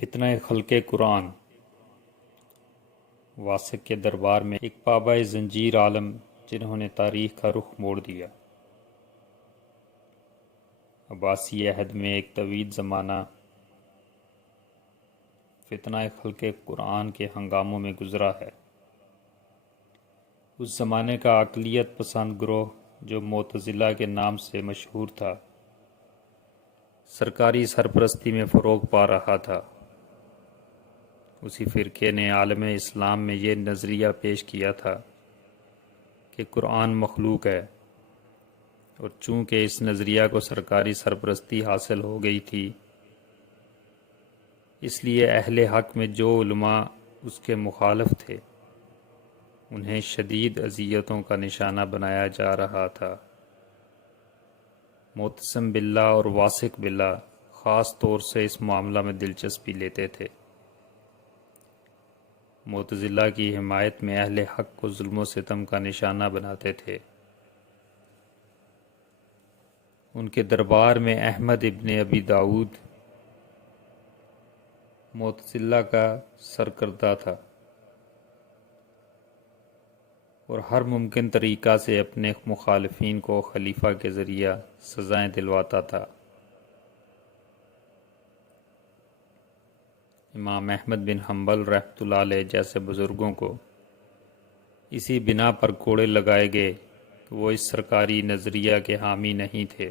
فتنہ خلق قرآن واسق کے دربار میں ایک پابہ زنجیر عالم جنہوں نے تاریخ کا رخ موڑ دیا۔ عباسی عہد میں ایک طویل زمانہ فتنہ خلق قرآن کے ہنگاموں میں گزرا ہے۔ اس زمانے کا عقلیت پسند گروہ جو معتزلہ کے نام سے مشہور تھا، سرکاری سرپرستی میں فروغ پا رہا تھا۔ اسی فرقے نے عالم اسلام میں یہ نظریہ پیش کیا تھا کہ قرآن مخلوق ہے، اور چونکہ اس نظریہ کو سرکاری سرپرستی حاصل ہو گئی تھی، اس لیے اہل حق میں جو علماء اس کے مخالف تھے انہیں شدید اذیتوں کا نشانہ بنایا جا رہا تھا۔ معتصم باللہ اور واثق باللہ خاص طور سے اس معاملہ میں دلچسپی لیتے تھے۔ معتزلہ کی حمایت میں اہل حق کو ظلم و ستم کا نشانہ بناتے تھے۔ ان کے دربار میں احمد ابن ابی داؤد معتزلہ کا سرکردہ تھا اور ہر ممکن طریقہ سے اپنے مخالفین کو خلیفہ کے ذریعہ سزائیں دلواتا تھا۔ امام احمد بن حنبل رحمۃ اللہ علیہ جیسے بزرگوں کو اسی بنا پر کوڑے لگائے گئے کہ وہ اس سرکاری نظریہ کے حامی نہیں تھے۔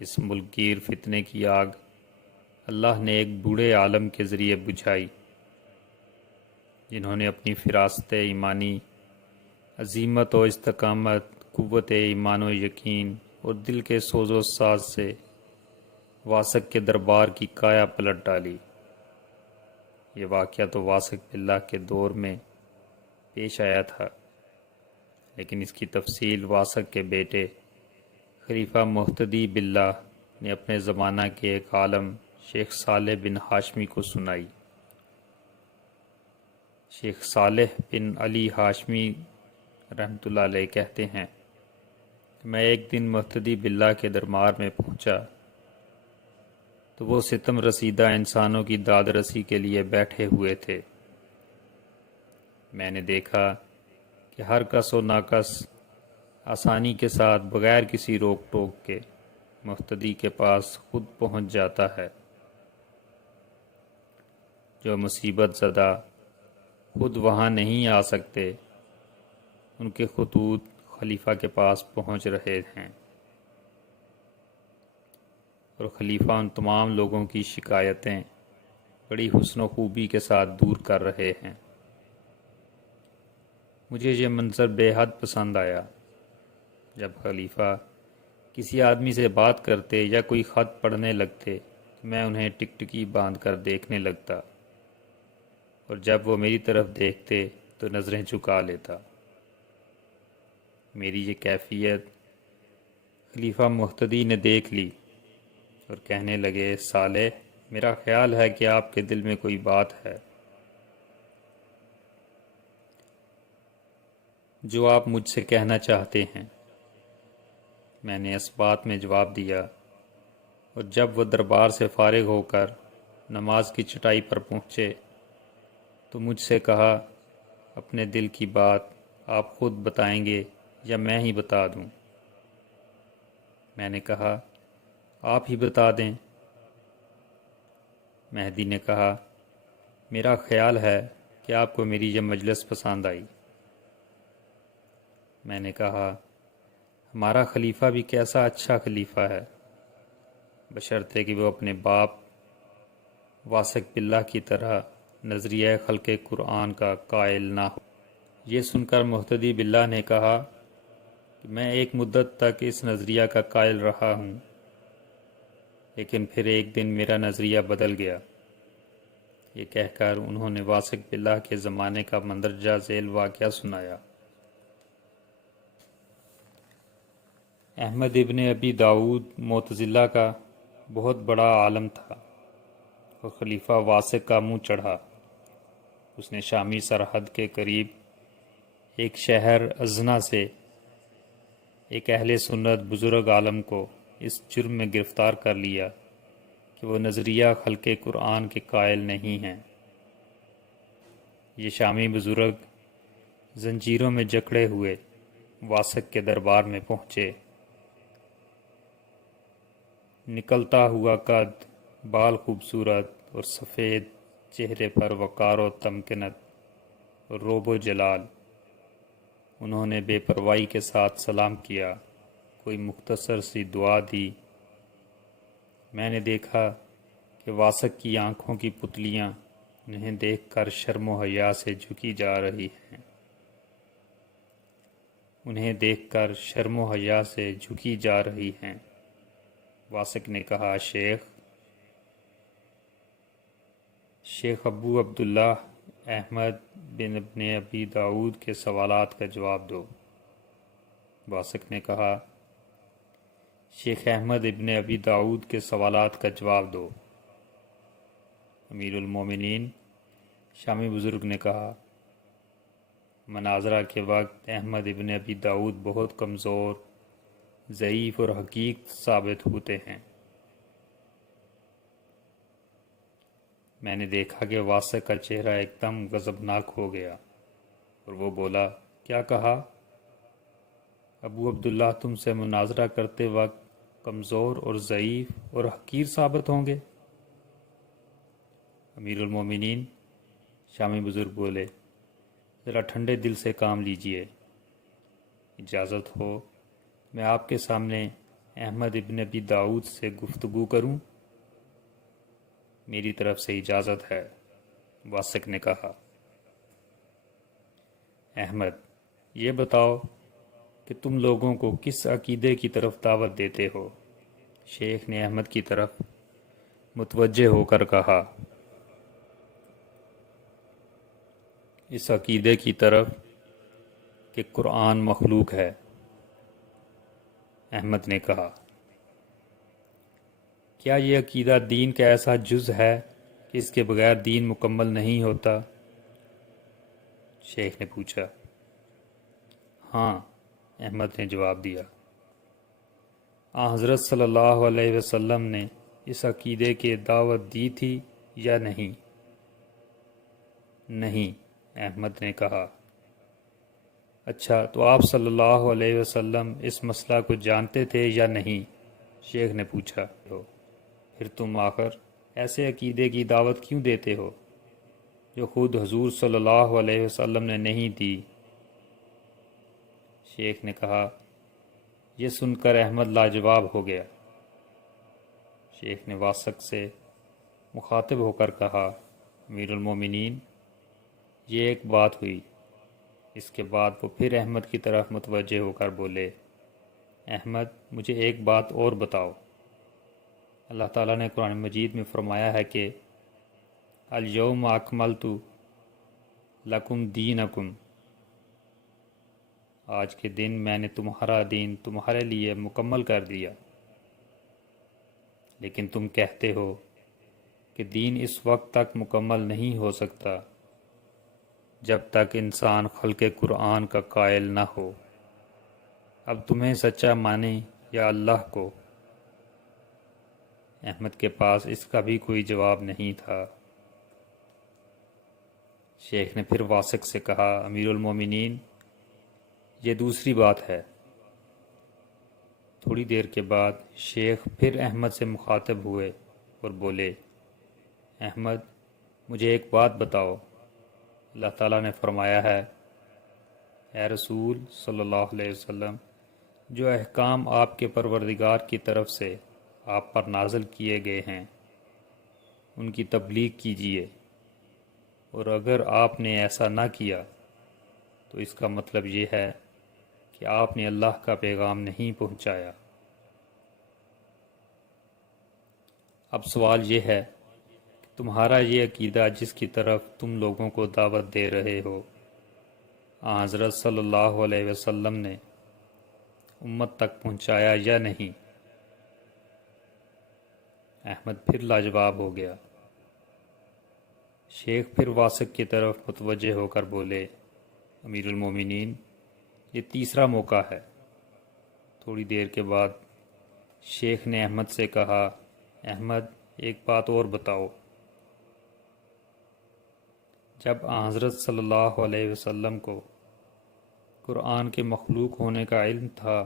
اس ملک گیر فتنے کی آگ اللہ نے ایک بوڑھے عالم کے ذریعے بجھائی، جنہوں نے اپنی فراست ایمانی، عزیمت و استقامت، قوت ایمان و یقین اور دل کے سوز و ساز سے واسق کے دربار کی کایا پلٹ ڈالی۔ یہ واقعہ تو واثق باللہ کے دور میں پیش آیا تھا، لیکن اس کی تفصیل واثق کے بیٹے خلیفہ مہتدی باللہ نے اپنے زمانہ کے ایک عالم شیخ صالح بن ہاشمی کو سنائی۔ شیخ صالح بن علی ہاشمی رحمۃ اللہ علیہ کہتے ہیں کہ میں ایک دن مہتدی باللہ کے دربار میں پہنچا تو وہ ستم رسیدہ انسانوں کی داد رسی کے لیے بیٹھے ہوئے تھے۔ میں نے دیکھا کہ ہر کس و ناکس آسانی کے ساتھ بغیر کسی روک ٹوک کے مہتدی کے پاس خود پہنچ جاتا ہے۔ جو مصیبت زدہ خود وہاں نہیں آ سکتے، ان کے خطوط خلیفہ کے پاس پہنچ رہے ہیں، اور خلیفہ ان تمام لوگوں کی شکایتیں بڑی حسن و خوبی کے ساتھ دور کر رہے ہیں۔ مجھے یہ منظر بے حد پسند آیا۔ جب خلیفہ کسی آدمی سے بات کرتے یا کوئی خط پڑھنے لگتے تو میں انہیں ٹکٹکی باندھ کر دیکھنے لگتا، اور جب وہ میری طرف دیکھتے تو نظریں جھکا لیتا۔ میری یہ کیفیت خلیفہ مہتدی نے دیکھ لی اور کہنے لگے، صالح، میرا خیال ہے کہ آپ کے دل میں کوئی بات ہے جو آپ مجھ سے کہنا چاہتے ہیں۔ میں نے اس بات میں جواب دیا، اور جب وہ دربار سے فارغ ہو کر نماز کی چٹائی پر پہنچے تو مجھ سے کہا، اپنے دل کی بات آپ خود بتائیں گے یا میں ہی بتا دوں؟ میں نے کہا، آپ ہی بتا دیں۔ مہدی نے کہا، میرا خیال ہے کہ آپ کو میری یہ مجلس پسند آئی۔ میں نے کہا، ہمارا خلیفہ بھی کیسا اچھا خلیفہ ہے، بشرطے کہ وہ اپنے باپ واثق باللہ کی طرح نظریہ خلق قرآن کا قائل نہ ہو۔ یہ سن کر مہتدی باللہ نے کہا کہ میں ایک مدت تک اس نظریہ کا قائل رہا ہوں، لیکن پھر ایک دن میرا نظریہ بدل گیا۔ یہ کہہ کر انہوں نے واثق باللہ کے زمانے کا مندرجہ ذیل واقعہ سنایا۔ احمد ابن ابی داؤد معتزلہ کا بہت بڑا عالم تھا اور خلیفہ واثق کا منہ چڑھا۔ اس نے شامی سرحد کے قریب ایک شہر ازنا سے ایک اہل سنت بزرگ عالم کو اس جرم میں گرفتار کر لیا کہ کہ وہ نظریہ خلق قرآن کے قائل نہیں ہیں۔ یہ شامی بزرگ زنجیروں میں جکڑے ہوئے واسق کے دربار میں پہنچے۔ نکلتا ہوا قد، بال خوبصورت اور سفید، چہرے پر وقار و تمکنت اور روب و جلال۔ انہوں نے بے پرواہی کے ساتھ سلام کیا، کوئی مختصر سی دعا دی۔ میں نے دیکھا کہ واسق کی آنکھوں کی پتلیاں انہیں دیکھ کر شرم و حیا سے جھکی جا رہی ہیں۔ انہیں دیکھ کر شرم و حیا سے جھکی جا رہی ہیں۔ واسق نے کہا، شیخ ابو عبداللہ احمد بن ابن ابی داؤد کے سوالات کا جواب دو۔ واسق نے کہا، شیخ احمد ابن ابی داؤد کے سوالات کا جواب دو۔ امیر المومنین شامی بزرگ نے کہا، مناظرہ کے وقت احمد ابن ابی داؤد بہت کمزور، ضعیف اور حقیق ثابت ہوتے ہیں۔ میں نے دیکھا کہ واسق کا چہرہ ایک دم غضبناک ہو گیا اور وہ بولا، کیا کہا؟ ابو عبداللہ تم سے مناظرہ کرتے وقت کمزور اور ضعیف اور حقیر ثابت ہوں گے؟ امیر المومنین شامی بزرگ بولے، ذرا ٹھنڈے دل سے کام لیجئے۔ اجازت ہو میں آپ کے سامنے احمد ابن ابی داؤد سے گفتگو کروں؟ میری طرف سے اجازت ہے، واسق نے کہا۔ احمد، یہ بتاؤ کہ تم لوگوں کو کس عقیدے کی طرف دعوت دیتے ہو؟ شیخ نے احمد کی طرف متوجہ ہو کر کہا، اس عقیدے کی طرف کہ قرآن مخلوق ہے۔ احمد نے کہا، کیا یہ عقیدہ دین کا ایسا جز ہے کہ اس کے بغیر دین مکمل نہیں ہوتا؟ شیخ نے پوچھا۔ ہاں، احمد نے جواب دیا۔ حضرت صلی اللہ علیہ وسلم نے اس عقیدے کی دعوت دی تھی یا نہیں؟ نہیں، احمد نے کہا۔ اچھا، تو آپ صلی اللہ علیہ وسلم اس مسئلہ کو جانتے تھے یا نہیں؟ شیخ نے پوچھا۔ پھر تم آخر ایسے عقیدے کی دعوت کیوں دیتے ہو جو خود حضور صلی اللہ علیہ وسلم نے نہیں دی؟ شیخ نے کہا۔ یہ سن کر احمد لاجواب ہو گیا۔ شیخ نے واسق سے مخاطب ہو کر کہا، امیر المومنین، یہ ایک بات ہوئی۔ اس کے بعد وہ پھر احمد کی طرف متوجہ ہو کر بولے، احمد، مجھے ایک بات اور بتاؤ۔ اللہ تعالیٰ نے قرآن مجید میں فرمایا ہے کہ الیوم اکملت لکم دینکم، آج کے دن میں نے تمہارا دین تمہارے لیے مکمل کر دیا۔ لیکن تم کہتے ہو کہ دین اس وقت تک مکمل نہیں ہو سکتا جب تک انسان خلق قرآن کا قائل نہ ہو۔ اب تمہیں سچا مانے یا اللہ کو؟ احمد کے پاس اس کا بھی کوئی جواب نہیں تھا۔ شیخ نے پھر واسق سے کہا، امیر المومنین، یہ دوسری بات ہے۔ تھوڑی دیر کے بعد شیخ پھر احمد سے مخاطب ہوئے اور بولے، احمد، مجھے ایک بات بتاؤ۔ اللہ تعالیٰ نے فرمایا ہے، اے رسول صلی اللہ علیہ وسلم، جو احکام آپ کے پروردگار کی طرف سے آپ پر نازل کیے گئے ہیں ان کی تبلیغ کیجیے، اور اگر آپ نے ایسا نہ کیا تو اس کا مطلب یہ ہے کہ آپ نے اللہ کا پیغام نہیں پہنچایا۔ اب سوال یہ ہے کہ تمہارا یہ عقیدہ جس کی طرف تم لوگوں کو دعوت دے رہے ہو، حضرت صلی اللہ علیہ وسلم نے امت تک پہنچایا یا نہیں؟ احمد پھر لاجواب ہو گیا۔ شیخ پھر واسق کی طرف متوجہ ہو کر بولے، امیر المومنین، یہ تیسرا موقع ہے۔ تھوڑی دیر کے بعد شیخ نے احمد سے کہا، احمد، ایک بات اور بتاؤ، جب حضرت صلی اللہ علیہ وسلم کو قرآن کے مخلوق ہونے کا علم تھا،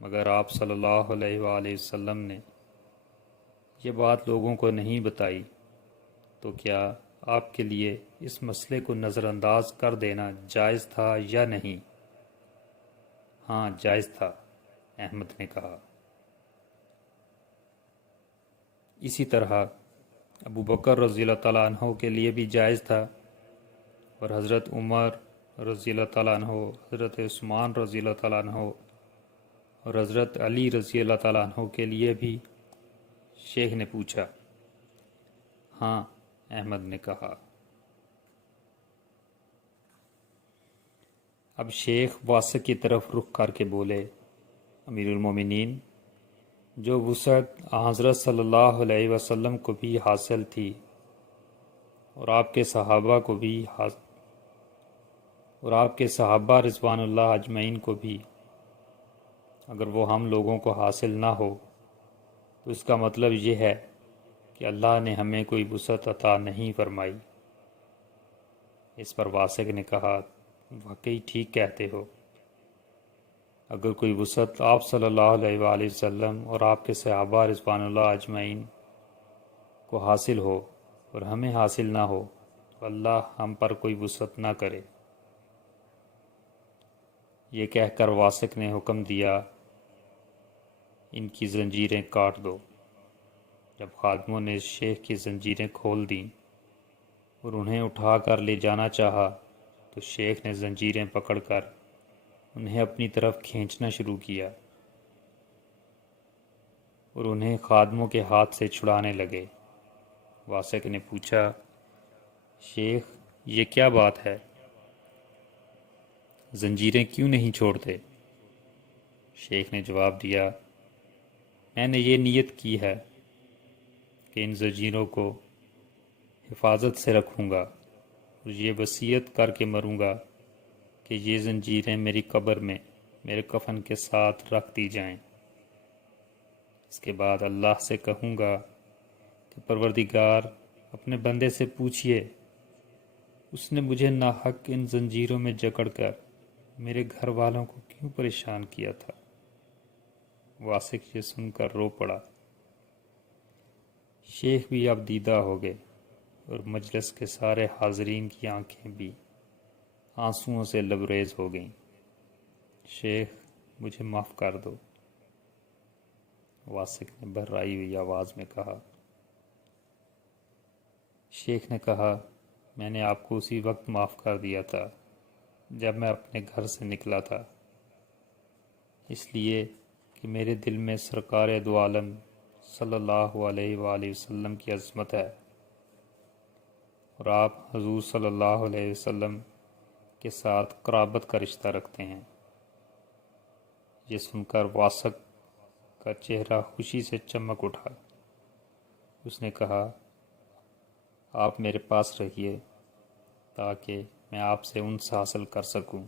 مگر آپ صلی اللہ علیہ وآلہ وسلم نے یہ بات لوگوں کو نہیں بتائی، تو کیا آپ کے لیے اس مسئلے کو نظر انداز کر دینا جائز تھا یا نہیں؟ ہاں جائز تھا، احمد نے کہا۔ اسی طرح ابو بکر رضی اللہ تعالیٰ عنہ کے لیے بھی جائز تھا، اور حضرت عمر رضی اللہ تعالیٰ عنہ، حضرت عثمان رضی اللہ تعالیٰ عنہ اور حضرت علی رضی اللہ تعالیٰ عنہ کے لیے بھی۔ شیخ نے پوچھا۔ ہاں، احمد نے کہا۔ اب شیخ واسق کی طرف رخ کر کے بولے، امیر المومنین، جو وسعت حضرت صلی اللہ علیہ وسلم کو بھی حاصل تھی اور آپ کے صحابہ رضوان اللہ اجمعین کو بھی، اگر وہ ہم لوگوں کو حاصل نہ ہو تو اس کا مطلب یہ ہے کہ اللہ نے ہمیں کوئی وسعت عطا نہیں فرمائی۔ اس پر واسق نے کہا، واقعی ٹھیک کہتے ہو، اگر کوئی وسعت آپ صلی اللہ علیہ وآلہ وسلم اور آپ کے صحابہ رضوان اللہ اجمعین کو حاصل ہو اور ہمیں حاصل نہ ہو تو اللہ ہم پر کوئی وسعت نہ کرے۔ یہ کہہ کر واسق نے حکم دیا، ان کی زنجیریں کاٹ دو۔ جب خادموں نے شیخ کی زنجیریں کھول دیں اور انہیں اٹھا کر لے جانا چاہا تو شیخ نے زنجیریں پکڑ کر انہیں اپنی طرف کھینچنا شروع کیا اور انہیں خادموں کے ہاتھ سے چھڑانے لگے۔ واسق نے پوچھا، شیخ یہ کیا بات ہے؟ زنجیریں کیوں نہیں چھوڑتے؟ شیخ نے جواب دیا، میں نے یہ نیت کی ہے کہ ان زنجیروں کو حفاظت سے رکھوں گا اور یہ وصیت کر کے مروں گا کہ یہ زنجیریں میری قبر میں میرے کفن کے ساتھ رکھ دی جائیں۔ اس کے بعد اللہ سے کہوں گا کہ پروردگار، اپنے بندے سے پوچھئے، اس نے مجھے ناحق ان زنجیروں میں جکڑ کر میرے گھر والوں کو کیوں پریشان کیا تھا؟ واسق یہ سن کر رو پڑا۔ شیخ بھی اب دیدہ ہو گئے اور مجلس کے سارے حاضرین کی آنکھیں بھی آنسوؤں سے لبریز ہو گئیں۔ شیخ مجھے معاف کر دو، واسق نے بھرائی ہوئی آواز میں کہا۔ شیخ نے کہا، میں نے آپ کو اسی وقت معاف کر دیا تھا جب میں اپنے گھر سے نکلا تھا، اس لیے کہ میرے دل میں سرکار دو عالم صلی اللہ علیہ وآلہ وسلم کی عظمت ہے، اور آپ حضور صلی اللہ علیہ وسلم کے ساتھ قرابت کا رشتہ رکھتے ہیں۔ یہ سن کر واسق کا چہرہ خوشی سے چمک اٹھا۔ اس نے کہا، آپ میرے پاس رہیے تاکہ میں آپ سے انس حاصل کر سکوں۔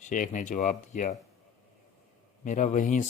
شیخ نے جواب دیا، میرا وہیں